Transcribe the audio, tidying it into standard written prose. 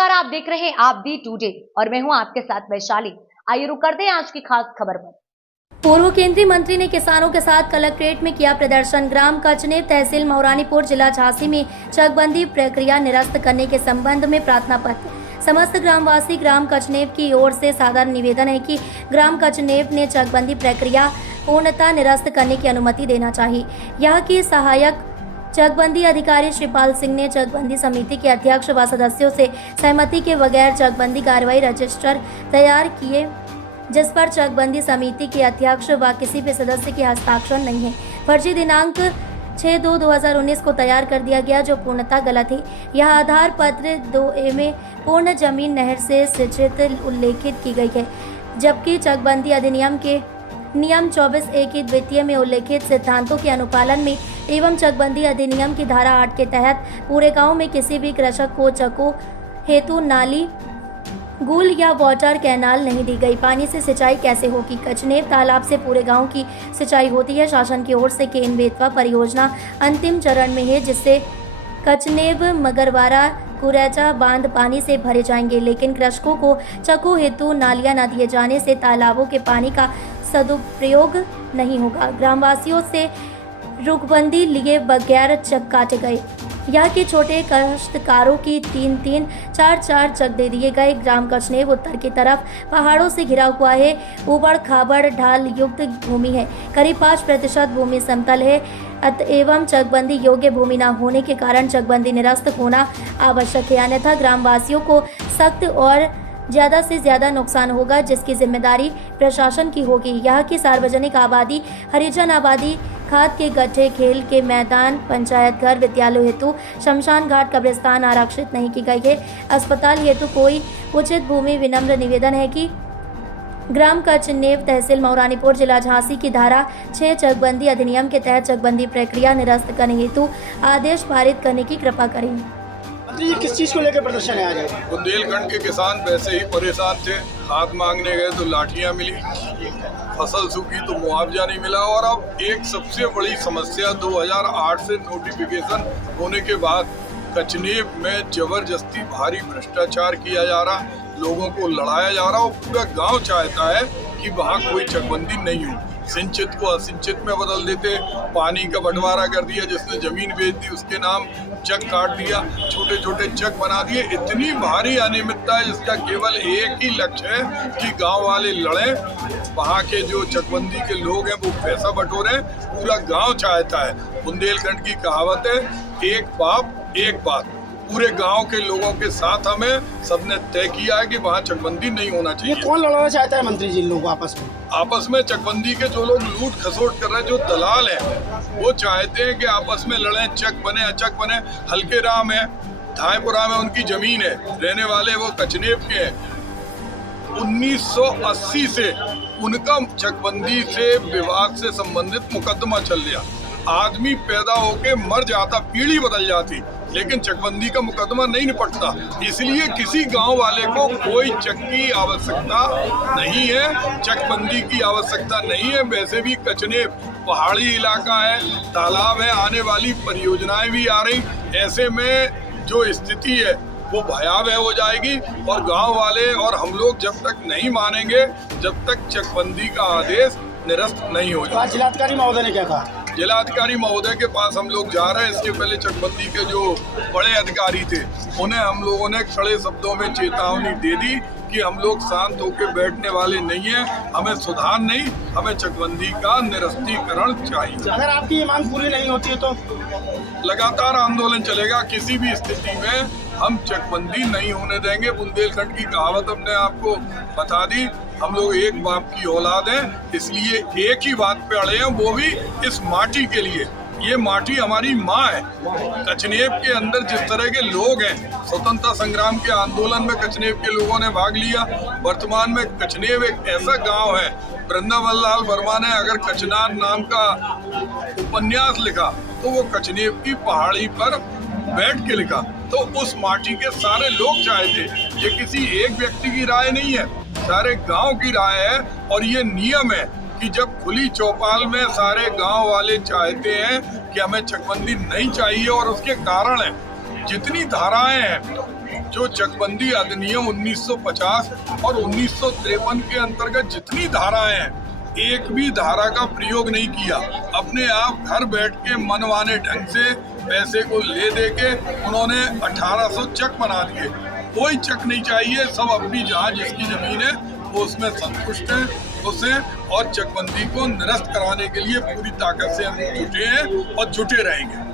नमस्कार, आप देख रहे हैं आप दी टुडे और मैं हूं आपके साथ वैशाली। आइए रुक करते हैं आज की खास खबर पर। पूर्व केंद्रीय मंत्री ने किसानों के साथ कलेक्ट्रेट में किया प्रदर्शन। ग्राम कचनेब तहसील मौरानीपुर जिला झांसी में चकबंदी प्रक्रिया निरस्त करने के संबंध में प्रार्थना पत्र। समस्त ग्रामवासी ग्राम कचनेब की ओर से साधारण निवेदन है कि ग्राम कचनेब ने चकबंदी प्रक्रिया पूर्णतः निरस्त करने की अनुमति देना चाहिए। यहाँ की सहायक चकबंदी अधिकारी श्रीपाल सिंह ने चकबंदी समिति के अध्यक्ष व सदस्यों से सहमति के बगैर चकबंदी कार्रवाई रजिस्टर तैयार किए, जिस पर चकबंदी समिति के अध्यक्ष व किसी भी सदस्य के हस्ताक्षर नहीं है। फर्जी दिनांक 6/2/2019 को तैयार कर दिया गया, जो पूर्णतः गलत है। यह आधार पत्र 2A में पूर्ण जमीन नहर से सिंचित उल्लेखित की गई है, जबकि चकबंदी अधिनियम के नियम 24A की द्वितीय में उल्लेखित सिद्धांतों के अनुपालन में एवं चकबंदी अधिनियम की धारा 8 के तहत पूरे गांव में किसी भी कृषक को चको हेतु नाली, गुल या वाटर कैनाल नहीं दी गई। पानी से सिंचाई कैसे होगी? कचनेब तालाब से पूरे गांव की सिंचाई होती है। शासन की ओर से केन बेतवा परियोजना अंतिम चरण में है, जिससे कचनेब मगरवाड़ा कुरैचा बांध पानी से भरे जाएंगे, लेकिन कृषकों को चको हेतु नालियां न दिए जाने से तालाबों के पानी का सदुपयोग नहीं होगा। ग्रामवासियों से रुखबंदी लिए बगैर चक काटे गए। यहाँ के छोटे काश्तकारों की 3-3, 4-4 चक दे दिए गए। ग्राम कचनेब उत्तर की तरफ पहाड़ों से घिरा हुआ है। ऊबड़ खाबड़ ढाल युक्त भूमि है। करीब 5% भूमि समतल है। एवं चकबंदी योग्य भूमि न होने के कारण चकबंदी निरस्त होना आवश्यक है, अन्यथा ग्रामवासियों को सख्त और ज़्यादा से ज़्यादा नुकसान होगा, जिसकी जिम्मेदारी प्रशासन की होगी। यहाँ की सार्वजनिक आबादी, हरिजन आबादी, खाद के गड्ढे, खेल के मैदान, पंचायत घर, विद्यालय हेतु शमशान घाट, कब्रिस्तान आरक्षित नहीं की गई है। अस्पताल हेतु कोई उचित भूमि। विनम्र निवेदन है कि ग्राम कचनेब तहसील मौरानीपुर जिला झांसी की धारा 6 चकबंदी अधिनियम के तहत चकबंदी प्रक्रिया निरस्त करने हेतु आदेश पारित करने की कृपा करें। ये किस चीज को लेकर प्रदर्शन है आज? बुंदेलखंड के किसान वैसे ही परेशान थे। खाद मांगने गए तो लाठियां मिली, फसल सूखी तो मुआवजा नहीं मिला, और अब एक सबसे बड़ी समस्या 2008 से नोटिफिकेशन होने के बाद कचनेब में जबरदस्ती भारी भ्रष्टाचार किया जा रहा, लोगों को लड़ाया जा रहा, और पूरा गांव चाहता है कि वहाँ कोई चकबंदी नहीं हो। सिंचित को असिंचित में बदल देते, पानी का बंटवारा कर दिया, जिसने जमीन बेच दी उसके नाम चक काट दिया, छोटे छोटे चक बना दिए। इतनी भारी अनियमितता है जिसका केवल एक ही लक्ष्य है कि गांव वाले लड़े, वहाँ के जो चकबंदी के लोग हैं वो पैसा बटोरे। पूरा गांव चाहता है, बुंदेलखंड की कहावत है, एक बाप एक बात। पूरे गांव के लोगों के साथ हमें सबने तय किया है कि वहाँ चकबंदी नहीं होना चाहिए। ये कौन लड़ाना चाहता है मंत्री जी लोग आपस में चकबंदी के जो लोग लूट खसोट कर रहे हैं, जो दलाल हैं, वो चाहते हैं कि आपस में लड़ें, चक बने अचक बने। हल्के राम है, धायपुरा में उनकी जमीन है, रहने वाले वो कचनेब के हैं। 1980 से उनका चकबंदी से विवाद से संबंधित मुकदमा चल रहा। आदमी पैदा होके मर जाता, पीढ़ी बदल जाती, लेकिन चकबंदी का मुकदमा नहीं निपटता। इसलिए किसी गांव वाले को कोई चक की आवश्यकता नहीं है, चकबंदी की आवश्यकता नहीं है। वैसे भी कचनेब पहाड़ी इलाका है, तालाब है, आने वाली परियोजनाएं भी आ रही। ऐसे में जो स्थिति है वो भयावह हो जाएगी, और गांव वाले और हम लोग जब तक नहीं मानेंगे, जब तक चकबंदी का आदेश निरस्त नहीं हो जाए। जिलाधिकारी महोदय ने क्या कहा? जिलाधिकारी महोदय के पास हम लोग जा रहे हैं। इसके पहले चकबंदी के जो बड़े अधिकारी थे, उन्हें हम लोगों ने खड़े शब्दों में चेतावनी दे दी कि हम लोग शांत होकर बैठने वाले नहीं हैं, हमें सुधार नहीं, हमें चकबंदी का निरस्तीकरण चाहिए। अगर आपकी ये मांग पूरी नहीं होती है तो लगातार आंदोलन चलेगा। किसी भी स्थिति में हम चकबंदी नहीं होने देंगे। बुंदेलखंड की कहावत हमने आपको बता दी, हम लोग एक बाप की औलाद हैं, इसलिए एक ही बात पे अड़े हैं, वो भी इस माटी के लिए। ये माटी हमारी माँ है। कचनेब के अंदर जिस तरह के लोग हैं, स्वतंत्रता संग्राम के आंदोलन में कचनेब के लोगों ने भाग लिया। वर्तमान में कचनेब एक ऐसा गांव है, वृंदावन लाल वर्मा ने अगर कचनार नाम का उपन्यास लिखा तो वो कचनेब की पहाड़ी पर बैठ के लिखा। तो उस माटी के सारे लोग चाहते, ये किसी एक व्यक्ति की राय नहीं है, सारे गांव की राय है। और ये नियम है कि जब खुली चौपाल में सारे गांव वाले चाहते हैं कि हमें चकबंदी नहीं चाहिए, और उसके कारण है जितनी धाराएं हैं, जो चकबंदी अधिनियम 1950 और 1953 के अंतर्गत जितनी धाराएं हैं, एक भी धारा का प्रयोग नहीं किया। अपने आप घर बैठ के मनमाने ढंग से पैसे को ले दे के उन्होंने 1800 चक बना दिए। कोई चक नहीं चाहिए, सब अपनी जहाँ जिसकी जमीन है वो उसमें संतुष्ट है, उसे और चकबंदी को निरस्त कराने के लिए पूरी ताकत से हम जुटे हैं और जुटे रहेंगे।